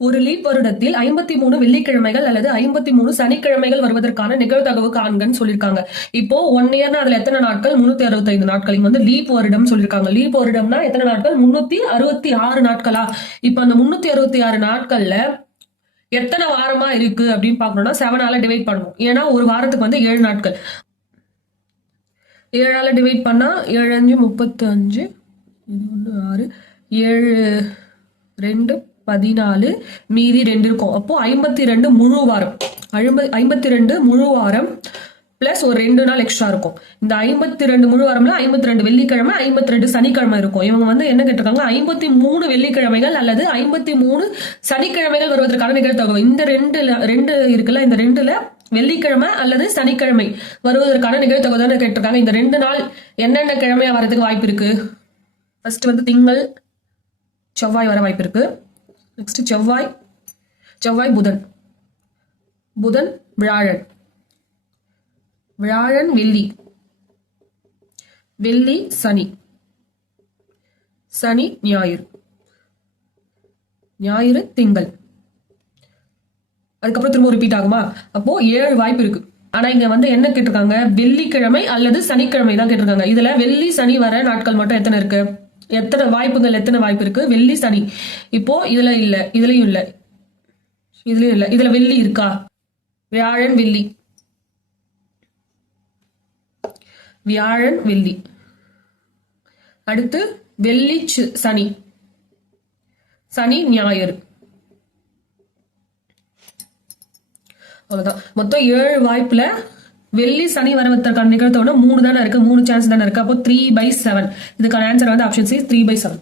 ஒரு லீப் வருடத்தில் 53 வெள்ளிக்கிழமைகள் அல்லது 53 சனிக்கிழமைகள் வருவதற்கான நிகழ்தகவு காண்கன்னு சொல்லியிருக்காங்க. இப்போ 1 இயர்னா அதுல எத்தனை நாட்கள்? 365 நாட்கள். இங்க வந்து லீப் வருடம் சொல்லியிருக்காங்க. லீப் வருடம்னா எத்தனை நாட்கள்? 366 நாட்களா? இப்ப அந்த 366 நாட்கள்ல எத்தனை வாரமா இருக்கு அப்படின்னு பாக்கணும்னா 7ஆல டிவைட் பண்ணுவோம். ஏன்னா ஒரு வாரத்துக்கு வந்து 7 நாட்கள். 7ஆல டிவைட் பண்ணா 7 5 35 6 7 2 14 மீதி 2 இருக்கும். அப்போ 52 முழு வாரம். 52 முழு வாரம் பிளஸ் ஒரு 2 நாள் எக்ஸ்ட்ரா இருக்கும். இந்த 52 முழு வாரம்ல 52 வெள்ளிக்கிழமை 52 சனிக்கிழமை இருக்கும். இவங்க வந்து என்ன கேட்டிருக்காங்க? 53 வெள்ளிக்கிழமைகள் அல்லது 53 சனிக்கிழமைகள் வருவதற்கான நிகழ்தகவு. இந்த ரெண்டு இருக்குல்ல, இந்த ரெண்டுல வெள்ளிக்கிழமை அல்லது சனிக்கிழமை வருவதற்கான நிகழ்தகவு தான் கேட்டிருக்காங்க. இந்த 2 நாள் என்னென்ன கிழமையா வரதுக்கு வாய்ப்பு இருக்கு? ஃபர்ஸ்ட் வந்து திங்கள் செவ்வாய் வர வாய்ப்பு இருக்கு. நெக்ஸ்ட் செவ்வாய் புதன் வியாழன் வெள்ளி சனி ஞாயிறு திங்கள். அதுக்கப்புறம் திரும்ப ரிப்பீட் ஆகுமா? அப்போ 7 வாய்ப்பு இருக்கு. ஆனா இங்க வந்து என்ன கேட்டிருக்காங்க? வெள்ளிக்கிழமை அல்லது சனிக்கிழமை தான் கேட்டிருக்காங்க. இதுல வெள்ளி சனி வர நாட்கள் மட்டும் எத்தனை இருக்கு? எத்தனை வாய்ப்பு இருக்கு? வெள்ளி சனி. இப்போ இதுல இல்ல, இதுலயும் இல்ல, இதுல வெள்ளி இருக்கா? வியாழன் வெள்ளி. அடுத்து வெள்ளி சனி ஞாயிறு. அவ்வளவுதான். மொத்தம் 7 வாய்ப்புல வெள்ளி சனி வரவதற்கான நிகழ்த்தோட 3 தானே இருக்கு, 3 சான்ஸ் தானே இருக்கு. அப்போ 3/7. இதுக்கான ஆன்சர் வந்து ஆப்ஷன் சி 3/7.